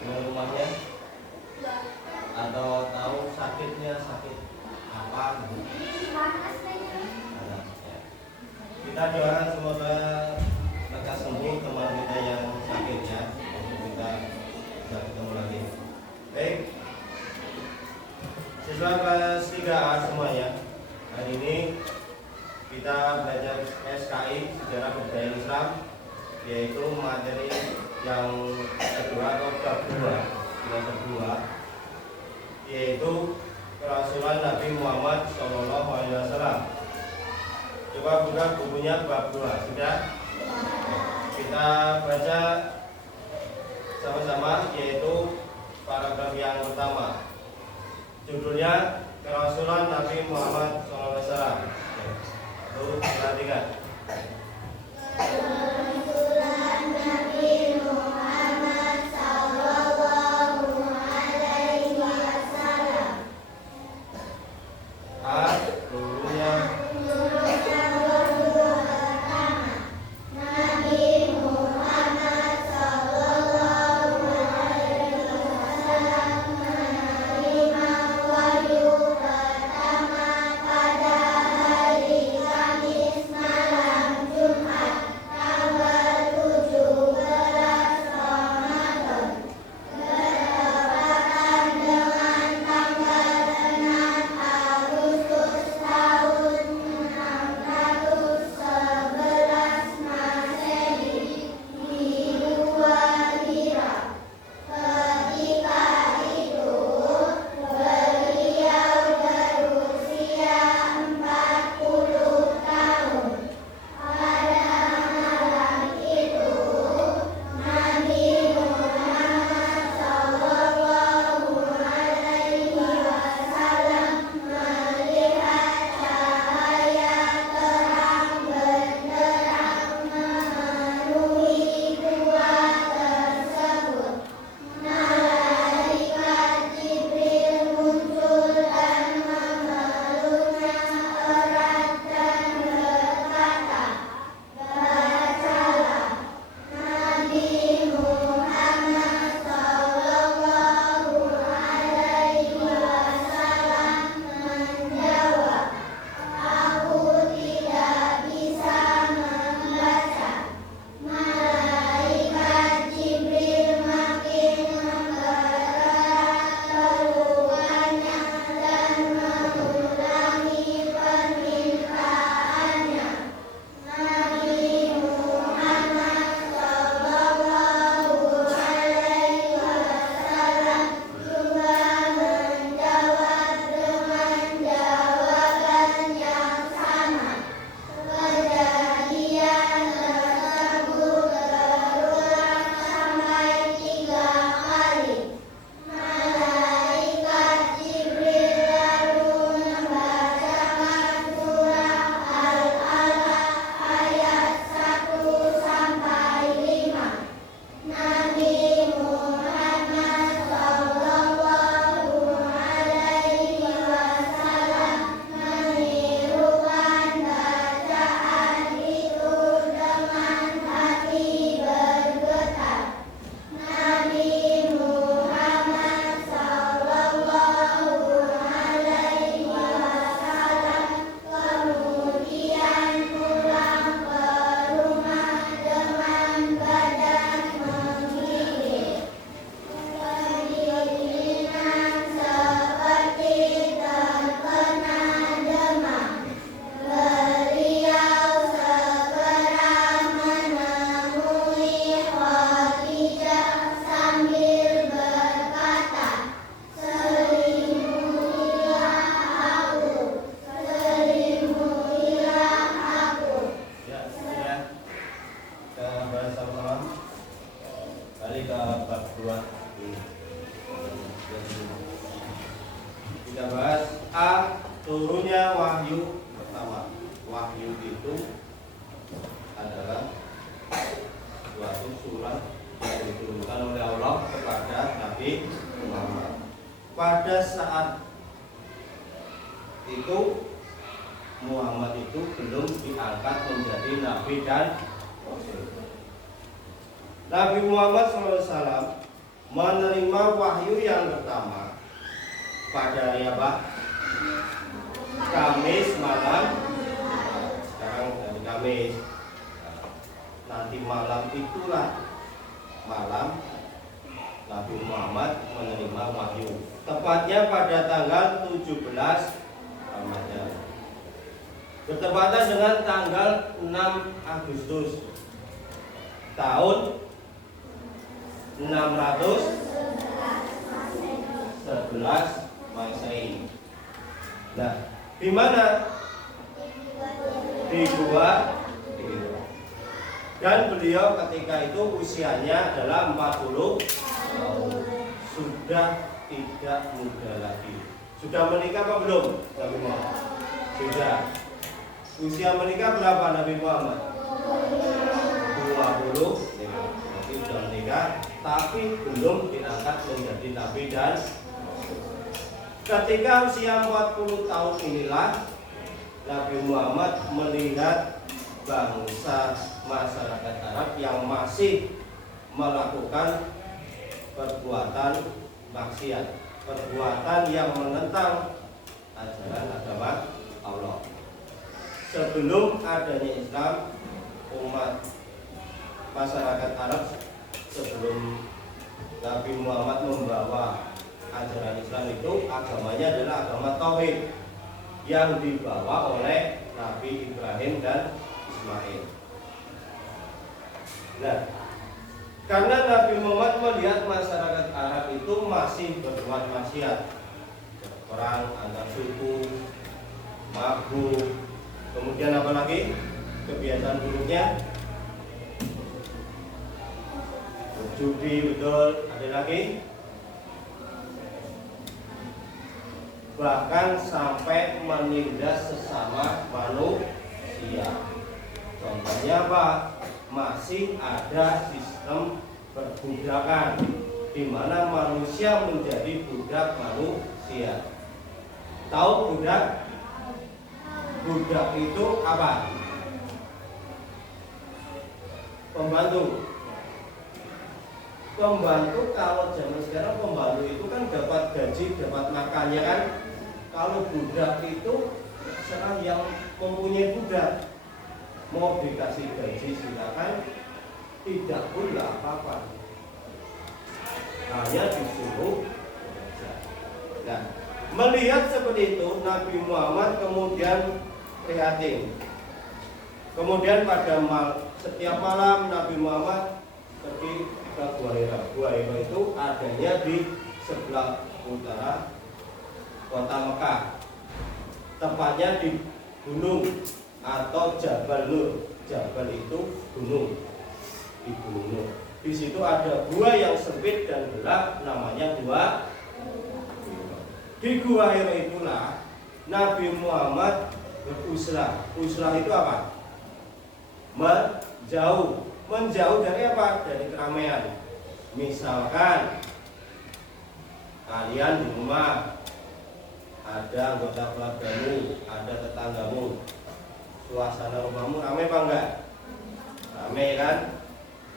dengan rumahnya? Atau tahu sakitnya sakit apa? Ada, ya. Kita doakan semoga lekas sembuh teman kita yang sakit ya. Kita bisa ketemu lagi. Baik. Siswa kelas 3A semuanya. Hari ini kita belajar SKI Sejarah Kebudayaan Islam, yaitu materi yang kedua atau bab 2, yang kedua, yaitu kerasulan Nabi Muhammad SAW. Coba buka bukunya bab 2, sudah? Kita baca sama-sama, yaitu paragraf yang pertama. Judulnya kerasulan Nabi Muhammad SAW. Tuh, perhatikan. Kita bahas A. Turunnya wahyu pertama. Wahyu itu adalah suatu surat yang diturunkan oleh Allah kepada Nabi Muhammad. Pada saat itu Muhammad itu belum diangkat menjadi nabi dan rasul. Nabi Muhammad SAW menerima wahyu yang pertama pada hari apa? Kamis malam. Sekarang dari Kamis. Nanti malam itulah malam Nabi Muhammad menerima wahyu. Tepatnya pada tanggal 17 Ramadan. Bertepatan dengan tanggal 6 Agustus tahun 611 Masehi. Nah, di mana? Di Gua Hira. Dan beliau ketika itu usianya adalah 40 tahun. Sudah tidak muda lagi. Sudah menikah apa belum? Nabi Muhammad sudah. Usia menikah berapa Nabi Muhammad? 20. Jadi sudah menikah, tapi belum diangkat menjadi nabi. Dan ketika usia 40 tahun inilah Nabi Muhammad melihat bangsa masyarakat Arab yang masih melakukan perbuatan maksiat, perbuatan yang menentang ajaran agama Allah. Sebelum adanya Islam, umat masyarakat Arab sebelum Nabi Muhammad membawa ajaran Islam itu agamanya adalah agama tauhid yang dibawa oleh Nabi Ibrahim dan Ismail. Nah, karena Nabi Muhammad melihat masyarakat Arab itu masih berbuat maksiat, perang antar suku, mabuk, kemudian apa lagi? Kebiasaan buruknya berjudi, betul. Ada lagi? Bahkan sampai menindas sesama manusia. Contohnya apa? Masih ada sistem perbudakan di mana manusia menjadi budak manusia. Tahu budak? Budak itu apa? Pembantu. Pembantu kalau zaman sekarang pembantu itu kan dapat gaji, dapat makannya kan. Kalau budak itu serang yang mempunyai budak. Mau dikasih gaji silakan, tidak pun nggak apa-apa. Hanya disuruh kerja. Nah, melihat seperti itu Nabi Muhammad kemudian prihatin. Kemudian pada setiap malam Nabi Muhammad pergi ke Gua Hira. Gua Hira itu adanya di sebelah utara kota Mekah. Tepatnya di gunung atau Jabal Nur. Jabal itu gunung, di Gunung Nur. Di situ ada gua yang sempit dan gelap, namanya Gua Hira. Di Gua Hira itulah Nabi Muhammad berusrah. Usrah itu apa? Menjauh. Menjauh dari apa? Dari keramaian. Misalkan kalian di rumah ada anggota keluargamu, ada tetanggamu, suasana rumahmu ramai apa enggak? Ramai kan?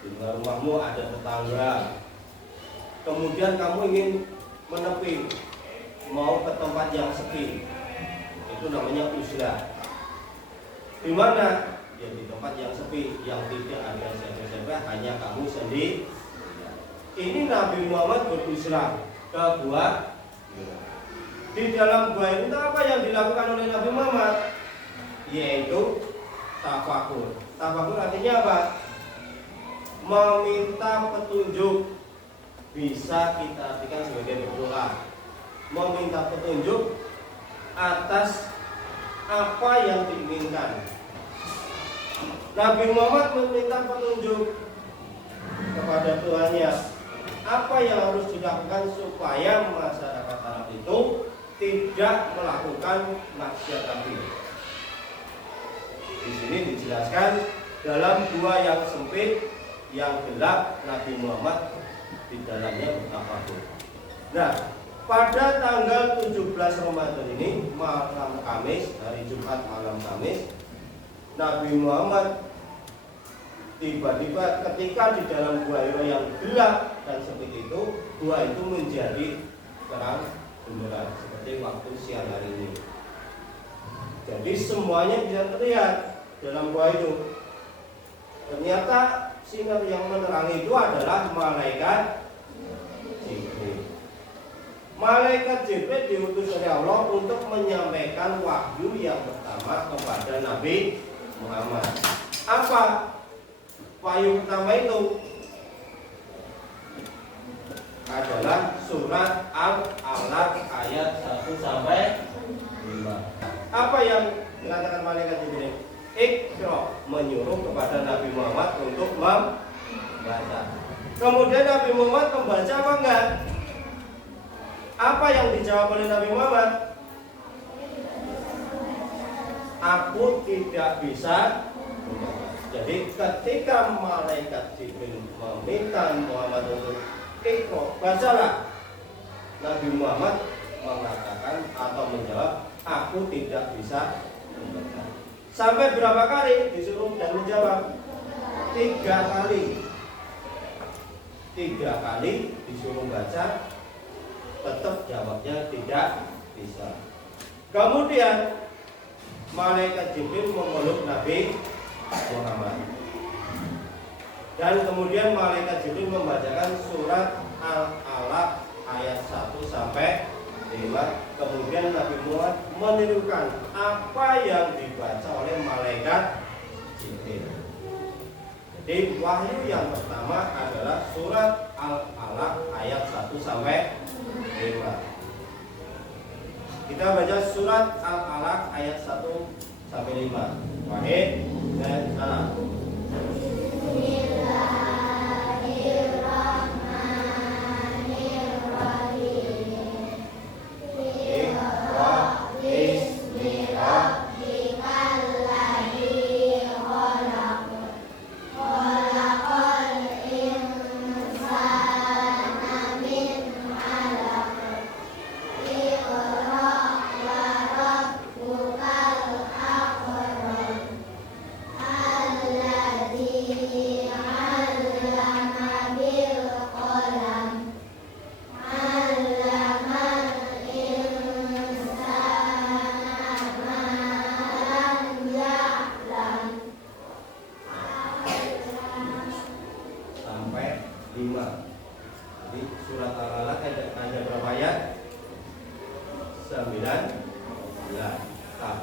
Di luar rumahmu ada tetangga. Kemudian kamu ingin menepi, mau ke tempat yang sepi, itu namanya uzlah. Di mana? Ya di tempat yang sepi, yang tidak ada siapa-siapa, hanya kamu sendiri. Ini Nabi Muhammad beruzlah ke Gua Hira. Di dalam gua itu apa yang dilakukan oleh Nabi Muhammad? Yaitu tafakur. Tafakur artinya apa? Meminta petunjuk. Bisa kita artikan sebagai berdoa. Meminta petunjuk atas apa yang diinginkan. Nabi Muhammad meminta petunjuk kepada Tuhannya. Apa yang harus dilakukan supaya masyarakat Arab itu tidak melakukan maksiat tadi. Di sini dijelaskan dalam gua yang sempit, yang gelap, Nabi Muhammad di dalamnya bertafakur. Nah, pada tanggal 17 Ramadan ini, malam Kamis, hari Jumat malam Kamis, Nabi Muhammad tiba-tiba ketika di dalam Gua Hira yang gelap, dan seperti itu, gua itu menjadi terang benderang seperti waktu siang hari ini. Jadi semuanya bisa terlihat dalam gua itu. Ternyata sinar yang menerangi itu adalah malaikat Jibril. Malaikat Jibril diutus oleh Allah untuk menyampaikan wahyu yang pertama kepada Nabi Muhammad. Apa wahyu pertama itu? Adalah surat Al-Alaq ayat 1 sampai 5. Apa yang dikatakan malaikat Jibril? Iqra, menyuruh kepada Nabi Muhammad untuk membaca. Kemudian Nabi Muhammad membaca apa enggak? Apa yang dijawab oleh Nabi Muhammad? Aku tidak bisa. Jadi ketika malaikat Jibril meminta Muhammad untuk Iqra, bacalah, Nabi Muhammad mengatakan atau menjawab, aku tidak bisa membaca. Sampai berapa kali disuruh dan menjawab? 3 kali. 3 kali disuruh baca, tetap jawabnya tidak bisa. Kemudian malaikat Jibril memeluk Nabi Muhammad. Dan kemudian malaikat Jibril membacakan surat Al-Alaq ayat 1 sampai 5. Kemudian Nabi Muhammad menirukan apa yang dibaca oleh malaikat Jibril. Jadi wahyu yang pertama adalah surat Al-Alaq ayat 1 sampai 5. Kita baca surat Al-Alaq ayat 1 sampai 5. Wahid dan salam.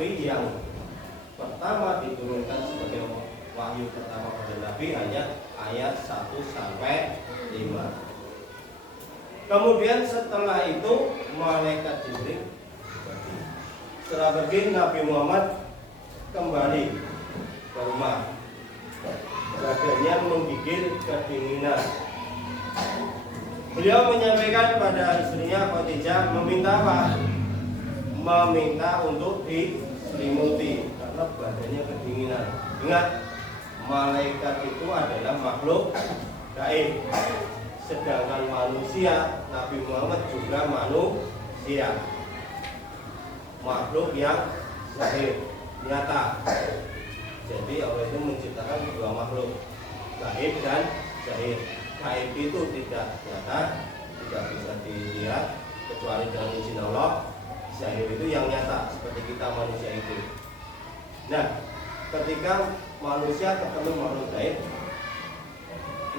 Tapi yang pertama diturunkan sebagai wahyu pertama pada Nabi hanya ayat 1 sampai 5. Kemudian setelah itu malaikat Jibril pergi. Setelah pergi, Nabi Muhammad kembali ke rumah. Badannya menggigil kedinginan. Beliau menyampaikan pada istrinya Khadijah, meminta apa? Meminta untuk diselimuti karena badannya kedinginan. Ingat, malaikat itu adalah makhluk gaib, sedangkan manusia, Nabi Muhammad juga manusia, makhluk yang zahir, nyata. Jadi Allah itu menciptakan dua makhluk, gaib dan zahir. Gaib itu tidak nyata, tidak bisa dilihat kecuali dengan izin Allah. Zahir itu yang nyata, seperti kita manusia itu. Nah, ketika manusia ketemu makhluk gaib,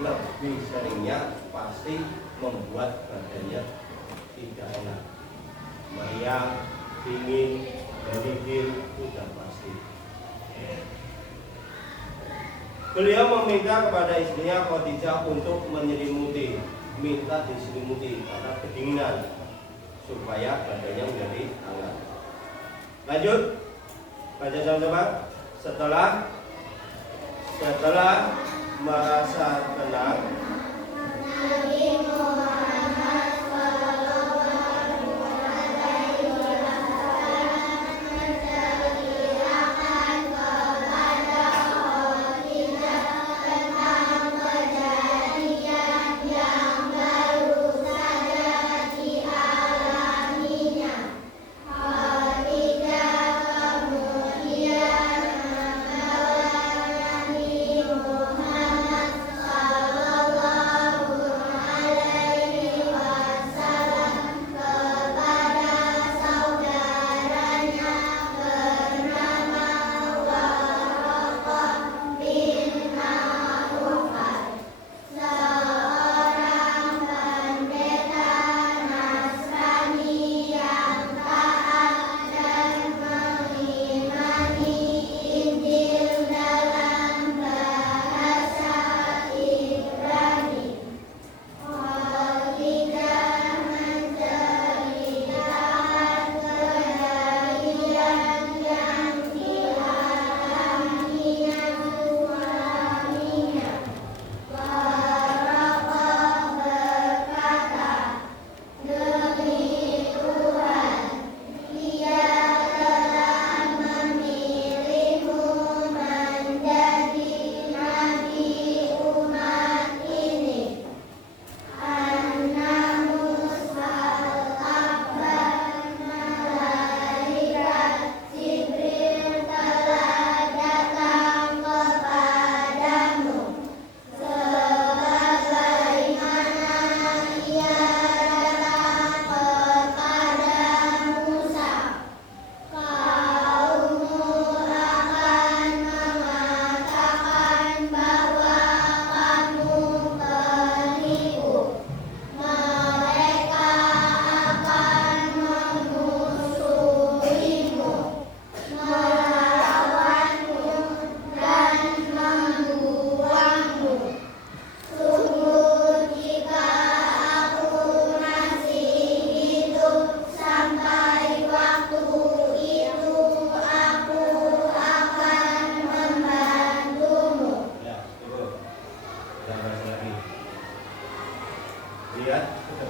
lebih seringnya pasti membuat badannya tidak enak, meriang, dingin, menggigil, sudah pasti. Beliau meminta kepada istrinya Khadijah untuk menyelimuti, minta diselimuti karena kedinginan, supaya badannya menjadi hangat. Lanjut, baca sama-sama. Setelah merasa tenang, Nabi Muhammad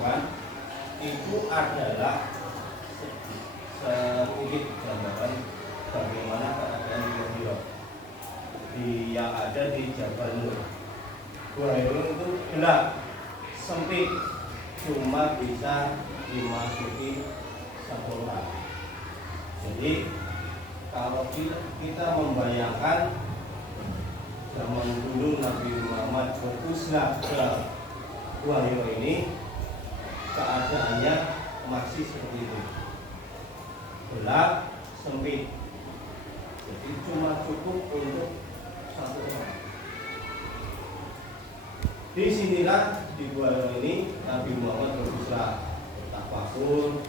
bacakan itu adalah sedikit gambaran bagaimana keadaan di yang ada di Jabal Nur. Gua Hiro itu gelap, sempit, cuma bisa dimasuki satu orang. Jadi kalau kita membayangkan zaman dulu Nabi Muhammad fokuslah ke Gua Hiro ini, keadaannya masih seperti itu, gelap, sempit. Jadi cuma cukup untuk satu orang. Di sinilah di Gua Hiro ini Nabi Muhammad berusaha bertafakur,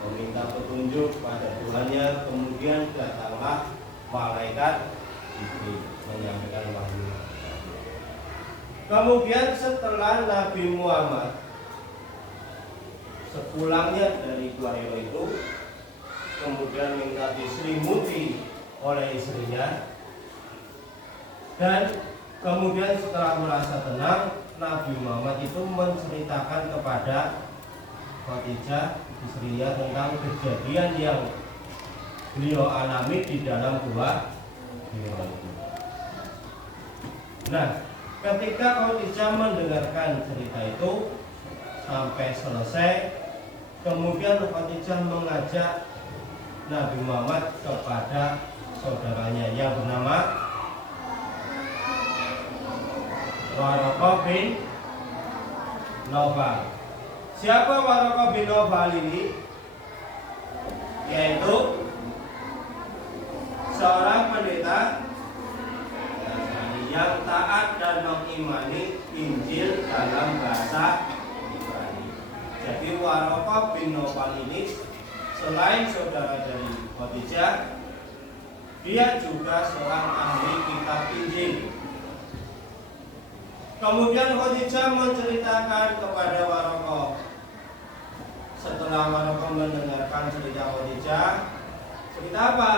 meminta petunjuk pada Tuhannya. Kemudian datanglah malaikat Jibril menyampaikan wahyu. Kemudian setelah Nabi Muhammad sepulangnya dari Gua Hiro itu, kemudian minta diselimuti oleh istrinya, dan kemudian setelah merasa tenang, Nabi Muhammad itu menceritakan kepada Khadijah istrinya tentang kejadian yang beliau alami di dalam Gua Hiro itu. Nah, ketika Khadijah mendengarkan cerita itu sampai selesai, kemudian Khadijah mengajak Nabi Muhammad kepada saudaranya yang bernama Waraqah bin Nawfal. Siapa Waraqah bin Nawfal ini? Yaitu seorang pendeta yang taat dan mengimani Injil dalam bahasa Ibrani. Jadi Waraqah bin Nawfal ini selain saudara dari Khadijah, dia juga seorang ahli kitab Injil. Kemudian Khadijah menceritakan kepada Waraqah. Setelah Waraqah mendengarkan cerita Khadijah, cerita apa?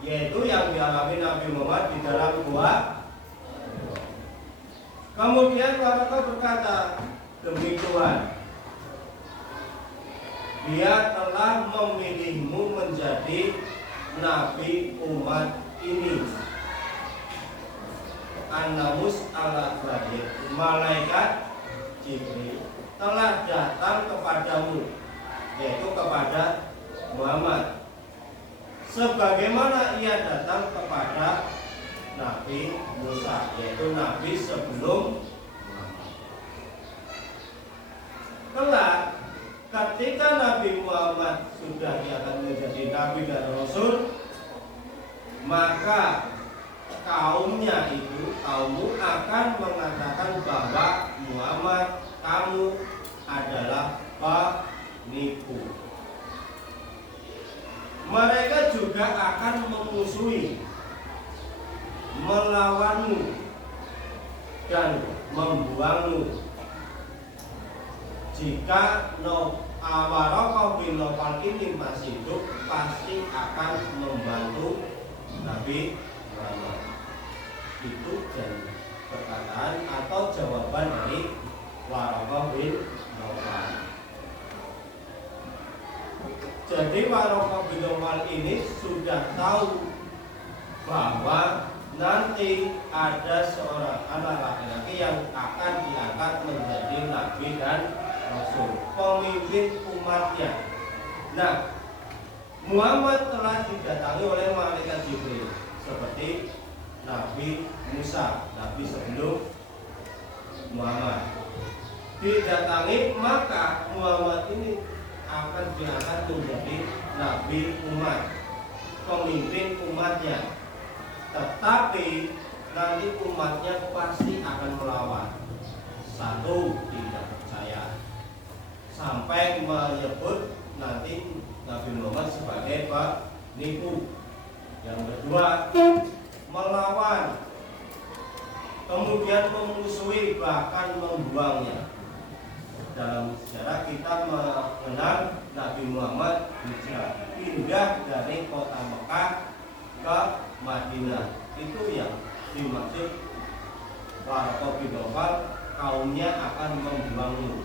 Yaitu yang dialami Nabi Muhammad di dalam gua. Kemudian Waraqah berkata, demi Tuhan, Dia telah memilihmu menjadi nabi umat ini. An-Namus ala Ibrahim, malaikat Jibril telah datang kepadamu, yaitu kepada Muhammad, sebagaimana ia datang kepada Nabi Musa, yaitu nabi sebelum Muhammad. Kelak ketika Nabi Muhammad sudah akan menjadi nabi dan rasul, maka kaummu akan mengatakan bahwa Muhammad, kamu adalah penipu. Mereka juga akan memusuhi, melawanmu, dan membuangmu. Jika Waraqah bin Nawfal ini masih hidup, pasti akan membantu Nabi Muhammad. Itu dan perkataan atau jawaban dari Waraqah bin Nawfal. Jadi Waraqah bin Nawfal ini sudah tahu bahwa nanti ada seorang anak laki-laki yang akan diangkat menjadi nabi dan rasul, pemimpin umatnya. Nah, Muhammad telah didatangi oleh malaikat Jibril seperti Nabi Musa, nabi sebelum Muhammad didatangi, maka Muhammad ini akan diangkat menjadi nabi umat, pemimpin umatnya. Tetapi nanti umatnya pasti akan melawan. Satu, tidak percaya, sampai menyebut nanti Nabi Muhammad sebagai penipu. Yang kedua, melawan, kemudian memusuhi, bahkan membuangnya. Dalam sejarah kita mengenal Nabi Muhammad hijrah, pindah dari kota Mekah ke Madinah. Itu yang dimaksud Waraqah bin Nawfal, kaumnya akan membuangmu.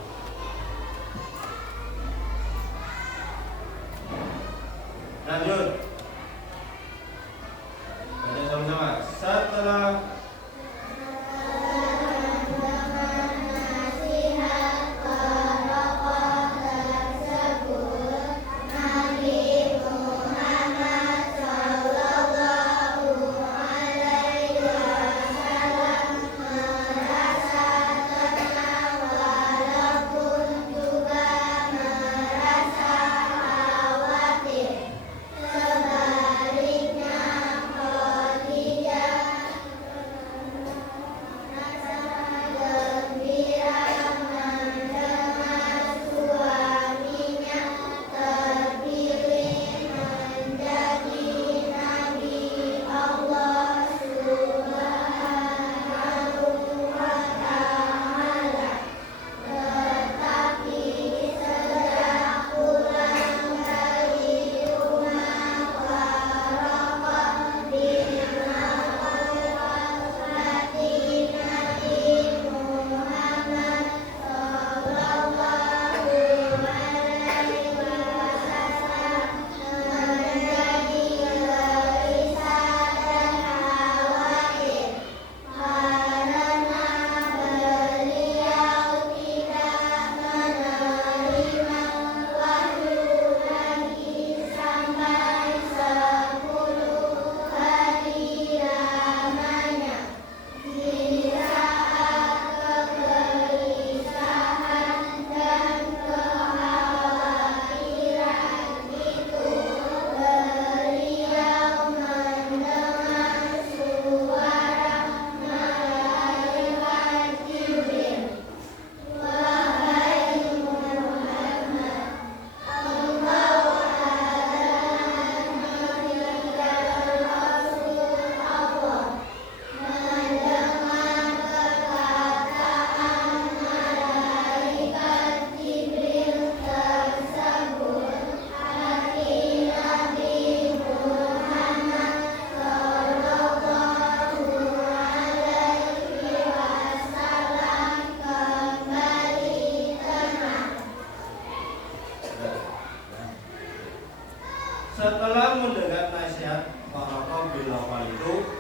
Setelah mendengar nasihat Waraqah bin Nawfal itu,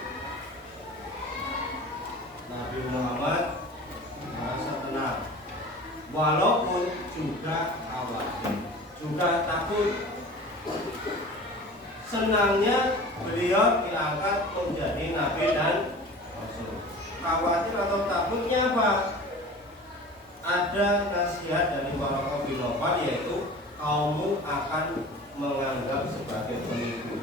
Nabi Muhammad merasa tenang, walaupun juga khawatir, juga takut. Senangnya beliau diangkat menjadi Nabi dan Rasul. Khawatir atau takutnya apa? Ada nasihat dari Waraqah bin Nawfal, yaitu kaummu akan menganggap sebagai penipu,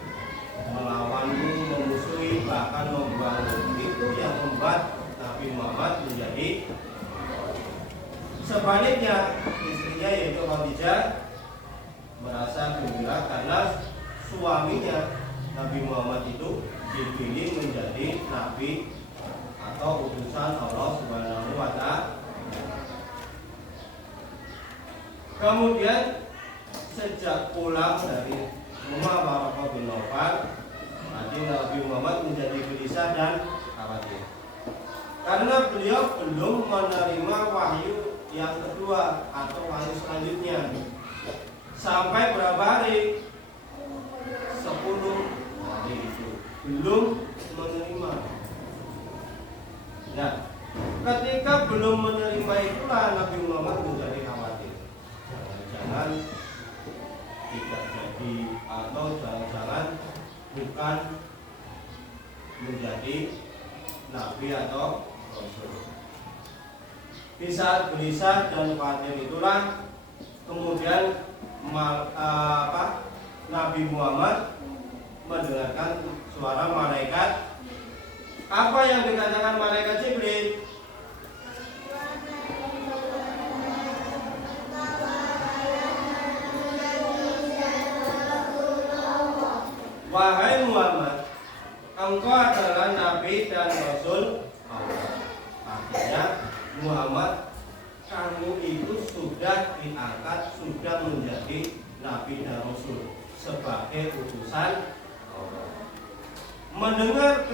melawanmu, memusuhi, bahkan membuangmu. Itu yang membuat Nabi Muhammad menjadi. Sebaliknya, istrinya yaitu Khadijah merasa gembira karena suaminya Nabi Muhammad itu dipilih menjadi nabi atau utusan Allah Subhanahu wa Ta'ala. Kemudian sejak pulang dari rumah Waraqah bin Nawfal, Nabi Muhammad menjadi gelisah dan khawatir karena beliau belum menerima wahyu yang kedua atau wahyu selanjutnya. Sampai berapa hari? 10 hari itu belum menerima. Nah, ketika belum menerima itulah Nabi Muhammad menjadi khawatir. Jangan tidak jadi atau jangan-jangan bukan menjadi nabi atau rasul. Di saat gelisah dan khawatir itulah kemudian Nabi Muhammad mendengarkan suara malaikat. Apa yang dikatakan malaikat Jibril? Wahai Muhammad, engkau adalah nabi dan rasul Allah. Artinya Muhammad, kamu itu sudah diangkat, sudah menjadi nabi dan rasul sebagai utusan Allah. Mendengar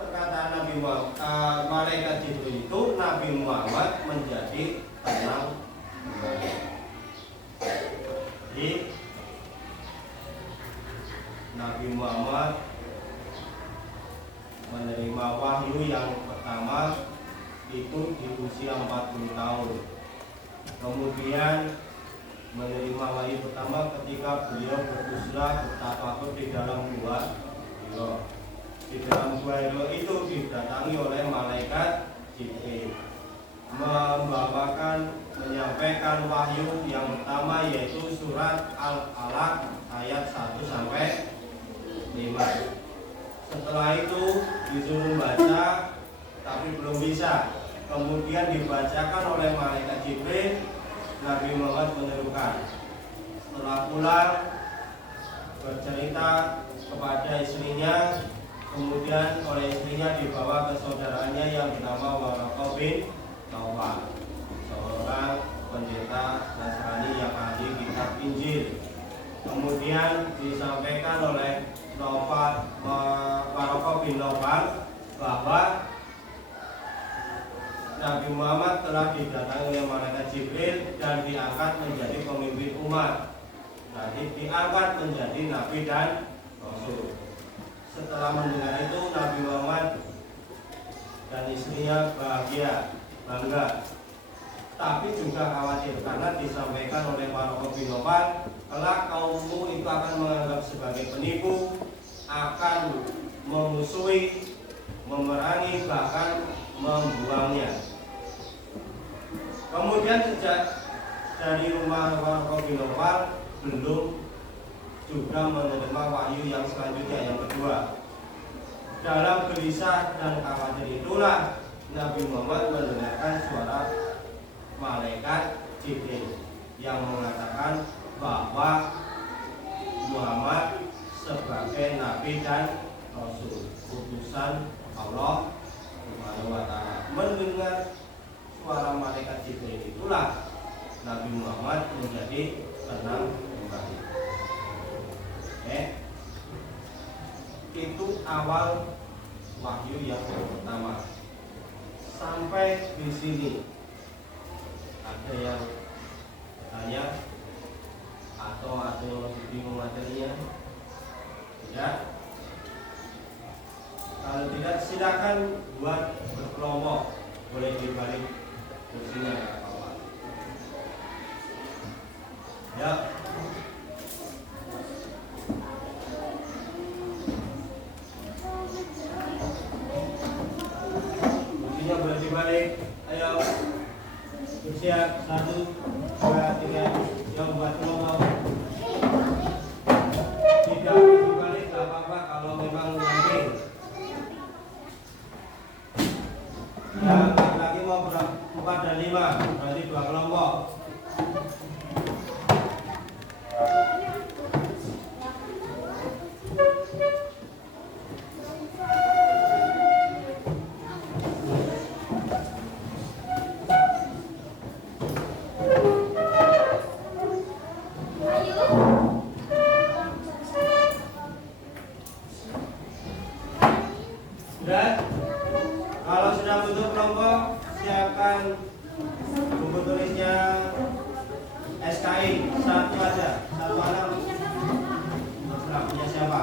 perkataan Nabi Muhammad, malaikat Jibril itu, Nabi Muhammad menjadi tenang. Jadi Nabi Muhammad menerima wahyu yang pertama itu di usia 40 tahun. Kemudian menerima wahyu pertama ketika beliau beruzlah, bertafakur di dalam gua. Di dalam gua itu didatangi oleh malaikat Jibril, menyampaikan wahyu yang pertama, yaitu surat Al-Alaq ayat 1 sampai 5. Setelah itu disuruh baca, tapi belum bisa. Kemudian dibacakan oleh malaikat Jibril. Nabi Muhammad menerukan. Setelah pulang, bercerita kepada istrinya. Kemudian oleh istrinya dibawa ke saudaranya yang bernama Waraqah bin Nawfal, seorang pendeta Nasrani yang ahli kitab Injil. Kemudian disampaikan oleh Waraqah bin Nawfal bahwa Nabi Muhammad telah didatangi oleh malaikat Jibril dan diangkat menjadi pemimpin umat. Jadi diangkat menjadi nabi dan rasul. Setelah mendengar itu, Nabi Muhammad dan istrinya bahagia, bangga, tapi juga khawatir karena disampaikan oleh Waraqah bin Nawfal, kelak kaummu itu akan menganggap sebagai penipu, akan memusuhi, memerangi, bahkan membuangnya. Kemudian sejak dari rumah Waraqah bin Nawfal belum juga menerima wahyu yang selanjutnya, yang kedua. Dalam gelisah dan khawatir itulah Nabi Muhammad mendengarkan suara malaikat Jibril yang mengatakan bahwa Muhammad sebagai nabi dan rasul, utusan Allah Subhanahu wa Ta'ala. Mendengar suara malaikat Jibril itulah Nabi Muhammad menjadi tenang kembali. Itu awal wahyu yang pertama. Sampai di sini ada yang bertanya atau ada yang masih bingung materinya? silakan buat berkelompok, boleh dibalik kursinya ya. Kursinya boleh dibalik. Ayo bersiap 1, 2, 3 yang buat kelompok. Tidak dibalik tak apa-apa kalau memang yakin. Yang laki-laki mau 4 dan 5, berarti 2 kelompok. Dan kalau sudah bentuk kelompok, siapkan buku tulisnya SKI satu aja, satu anak. Terserah punya siapa.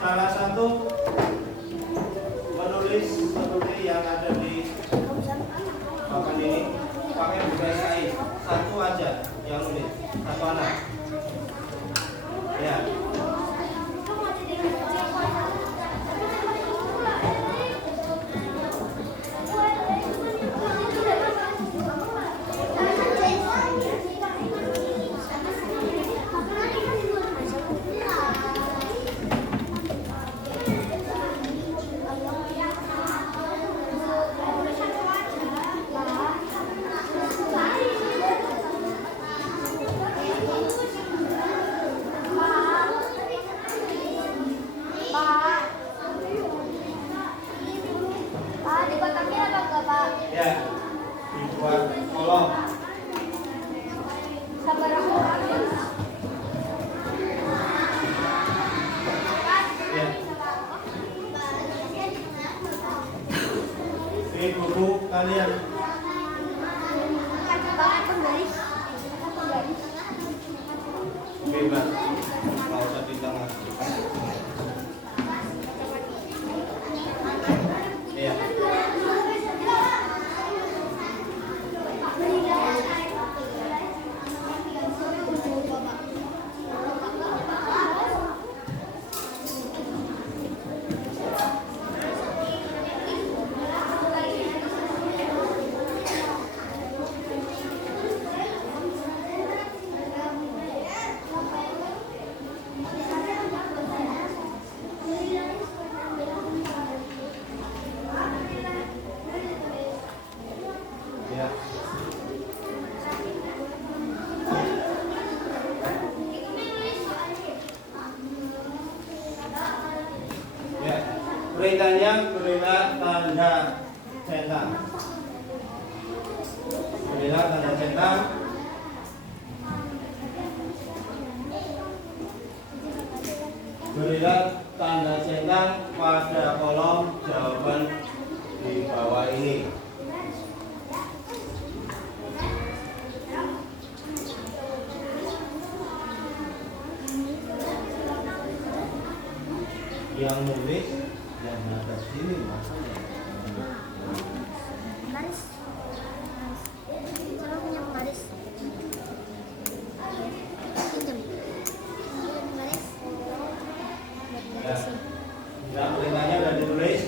Salah satu menulis seperti yang ada di papan ini pakai buku SKI, satu aja yang nulis, satu anak ya. Ya, dibuat kolom. Ya. Ini buku kalian. Bebas, nggak usah di tangan. Iya. Perintahnya perintah tanda centang. Perintah tanda centang. bawah ini. Yang nulis yang ada sini maksudnya. Baris. Kalau punya baris. Pinjam. Baris. Ya. Nah, perintahnya sudah ditulis.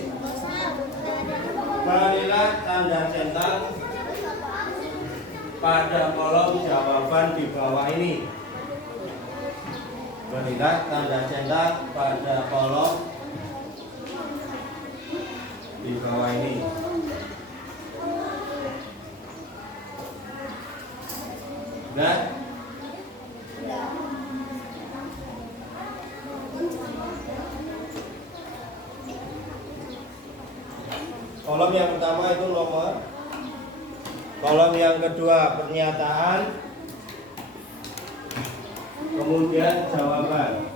Berilah tanda centang pada kolom jawaban di bawah ini. Berilah tanda centang pada kolom di bawah ini. Nah, kolom yang pertama itu nomor, kolom yang kedua pernyataan, kemudian jawaban.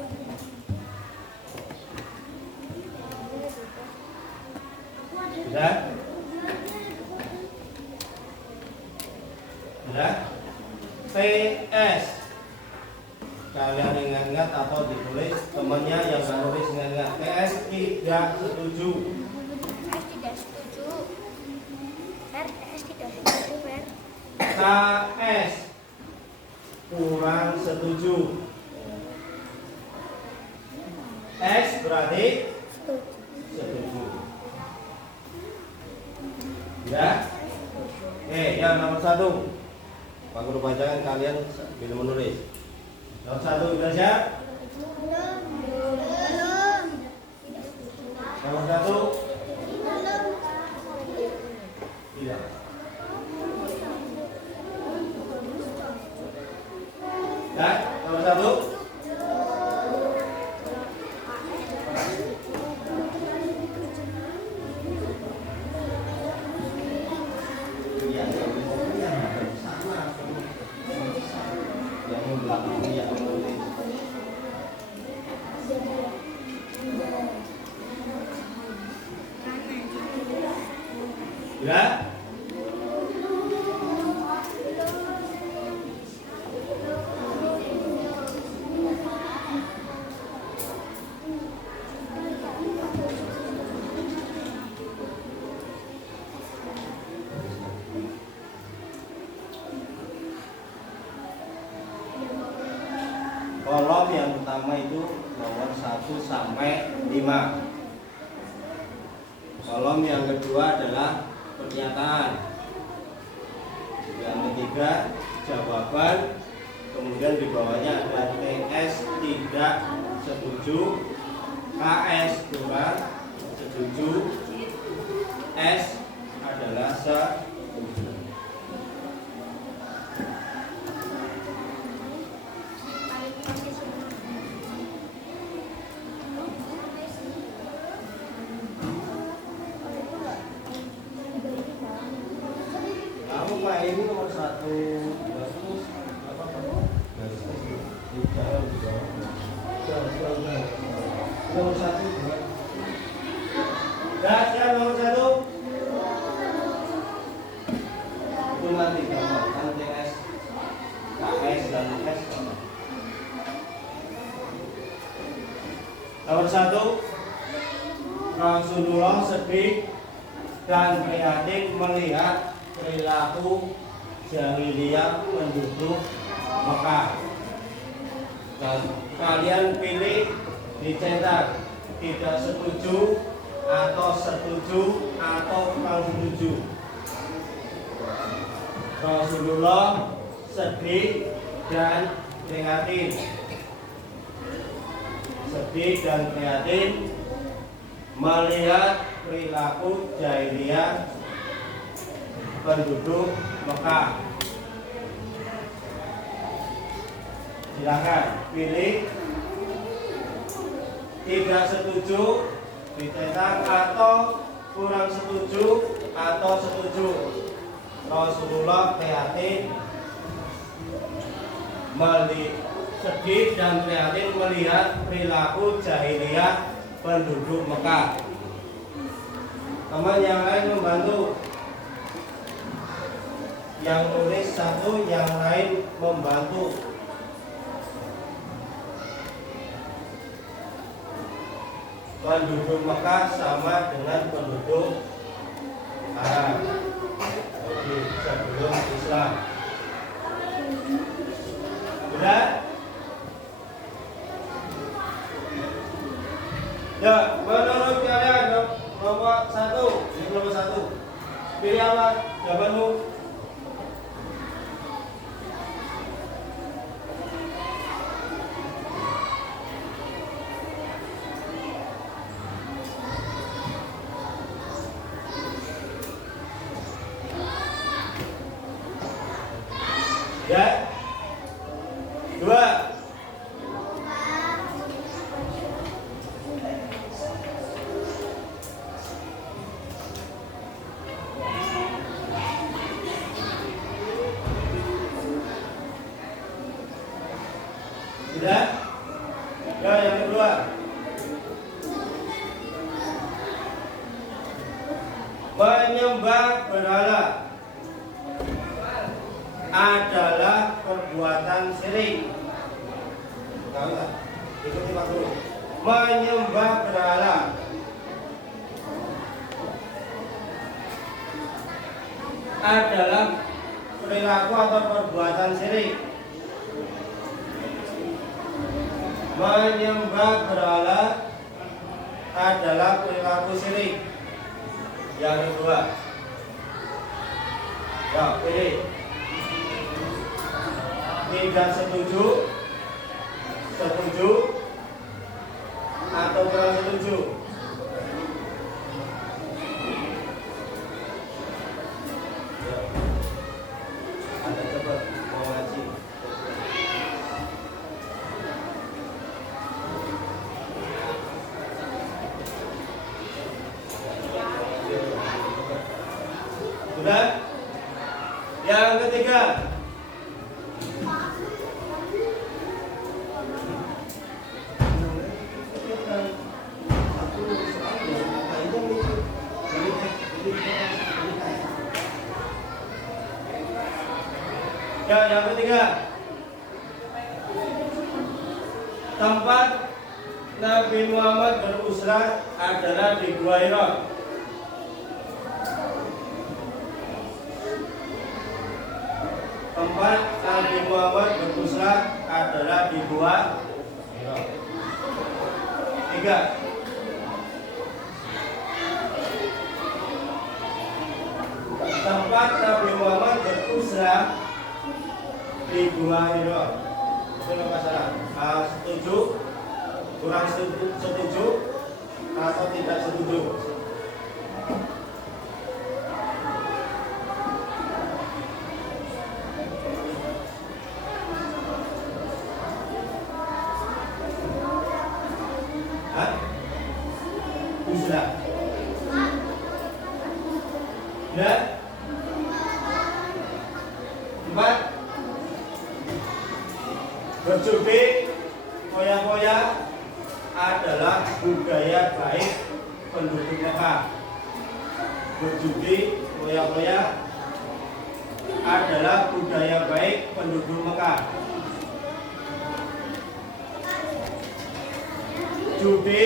Sudah? Sudah? PS. Kalian ingat-ingat atau ditulis, temannya yang nggak nulis ingat-ingat. PS tidak setuju. Tidak setuju. RS tidak setuju. KS kurang setuju. X berarti setuju. Ya. Oke, yang nomor 1. Pak Guru bacakan, kalian bila menulis. Nomor 1 sudah siap? Nomor 1 tidak. Ya, nomor 1 ya. Kolom yang pertama itu nomor 1 sampai 5. Kolom yang kedua adalah pernyataan. Yang ketiga jawaban. Kemudian di bawahnya ada TS tidak setuju, KS kurang setuju, S adalah setuju. Ini nomor 1 nomor 1 siap nomor 1 itu nanti gambarkan TS, KS dan S. Nomor 1 Rasulullah sedih dan prihatin melihat perilaku jahiliyah penduduk Mekah. Dan kalian pilih dicetak tidak setuju atau setuju atau kurang setuju. Rasulullah sedih dan prihatin. Sedih dan prihatin melihat perilaku jahiliyah penduduk Mekah. Silakan pilih tidak setuju dicetak atau kurang setuju atau setuju. Rasulullah prihatin sedih dan prihatin melihat perilaku jahiliyah penduduk Mekah. Teman yang lain membantu. Yang nulis satu, yang lain membantu. Penduduk Mekah sama dengan penduduk Arab. Jadi sebelum Islam. Sudah? Ya, menurut kalian nomor satu, ini nomor satu. Pilih apa jawabanmu? Ya, dua. Sudah? Ya, yang kedua. Menyembah berhala adalah perbuatan syirik. Tahu tak? Ikuti Pak Guru. Menyembah berhala adalah perilaku atau perbuatan syirik. Menyembah berhala adalah perilaku syirik. Yang kedua. Ya, pilih. Tidak setuju, setuju, atau kurang setuju. Ya. Ada cepat mau ngaji. Sudah? Yang ketiga. Ya, yang ketiga. Tempat Nabi Muhammad berusrah adalah di Gua Hira. Tempat Nabi Muhammad berusrah adalah di Gua Hira. Tiga. Tempat Nabi Muhammad berusrah di Gua Hira. Itu masalah. Setuju, kurang setuju, atau tidak setuju? Hah? Usrah. Ya? Empat. Berjudi, foya-foya adalah budaya baik penduduk Mekah. Berjudi, foya-foya adalah budaya baik penduduk Mekah. Judi,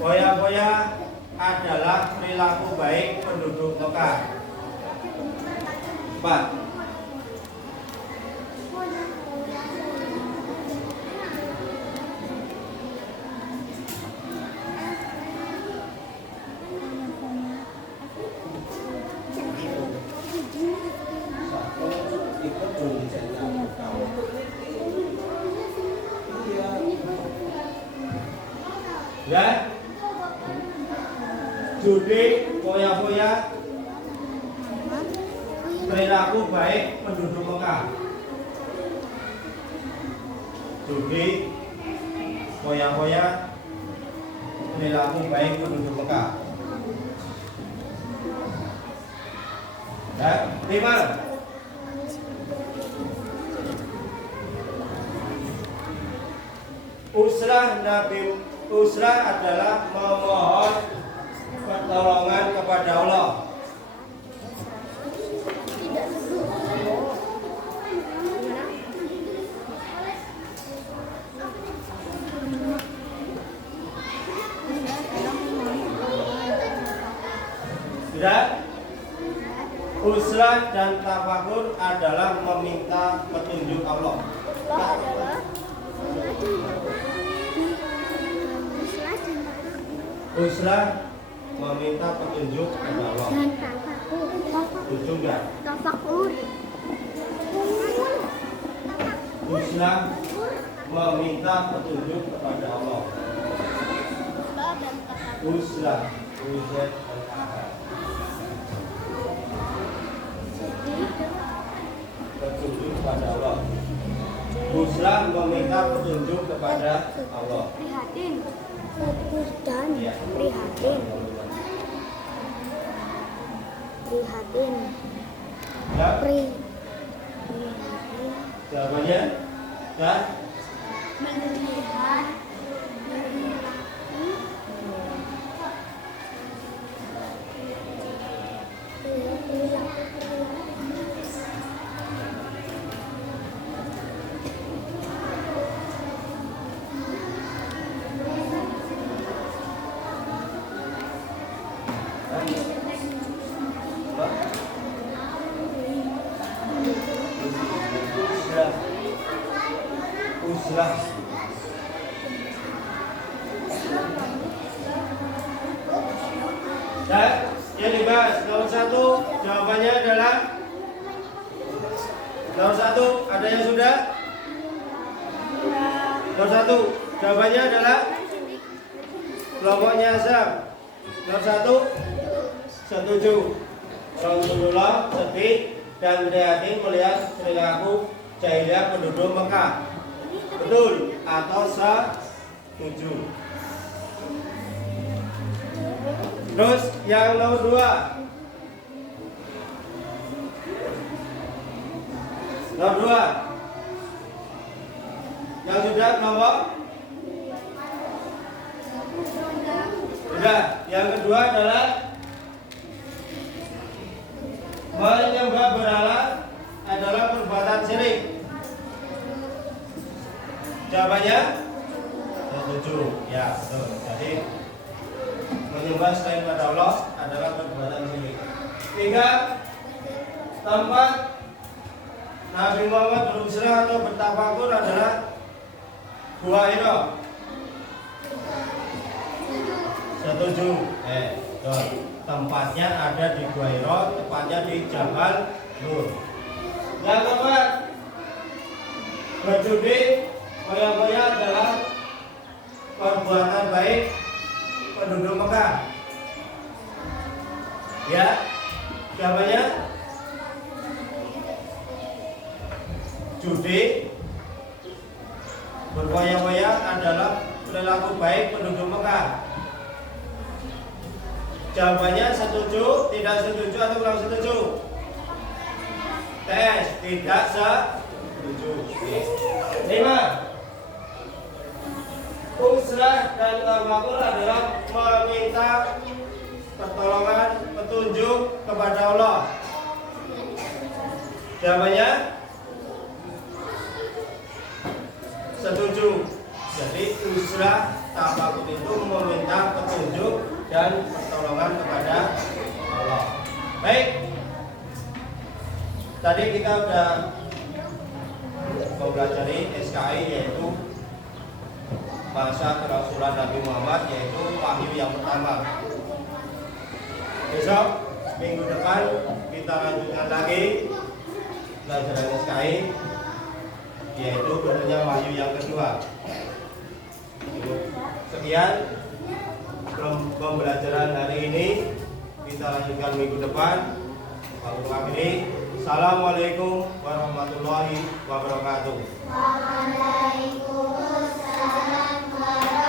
foya-foya adalah perilaku baik penduduk Mekah. 4. Ya, judi, foya-foya perilaku baik penduduk Mekah. Judi, foya-foya perilaku baik penduduk Mekah. Ya, 5. Usrah adalah memohon pertolongan kepada Allah. Tidak setuju. Uslah dan tafakur adalah meminta petunjuk Allah. Uslah adalah Uslah meminta petunjuk kepada Allah. dan tafakur. Setuju enggak? Tafakur. Uslah meminta petunjuk kepada Allah. Uslah dan tafakur. Uslah, uzet dan ahad. Petunjuk kepada Allah. Uslah meminta petunjuk kepada Allah. Prihatin. Fokus dan Iya. prihatin. Prihatin. Ya, Prihatin. jawabannya dan Melihat. uslah. Uslah. Dan yang dibahas nomor 1 jawabannya adalah nomor 1. Ada yang sudah? Nomor 1 jawabannya adalah kelompoknya Azam. Nomor 1 setuju. Rasulullah sedih dan prihatin melihat perilaku jahiliyah penduduk Mekah. Betul atau setuju? Terus yang nomor 2. Nomor 2. Yang sudah kelompok? Sudah. Yang kedua adalah menyembah berhala adalah perbuatan syirik. Jawabannya setuju. Ya, betul. Jadi menyembah selain pada Allah adalah perbuatan syirik. 3. Tempat Nabi Muhammad berusrah atau bertafakur adalah Gua Hira. Setuju. Betul. Tempatnya ada di Gua Hira, tepatnya di Jabal Nur. Yang keempat, berjudi koya-koya adalah perbuatan baik penduduk Mekah. Ya, jawabannya judi berkoya-koya adalah perilaku baik penduduk Mekah. Jawabannya setuju, tidak setuju atau kurang setuju? Tes, tidak setuju. 5. Usrah dan tafakur adalah meminta pertolongan, petunjuk kepada Allah. Jawabannya setuju. Jadi usrah tafakur itu meminta petunjuk dan pertolongan kepada Allah. Baik. Tadi kita sudah mempelajari SKI, yaitu masa kerasulan Nabi Muhammad, yaitu wahyu yang pertama. Besok minggu depan kita lanjutkan lagi pelajaran SKI, yaitu bentuknya wahyu yang kedua. Sekian pembelajaran hari ini, kita lanjutkan minggu depan. Assalamualaikum warahmatullahi wabarakatuh. Waalaikumsalam warahmatullahi wabarakatuh.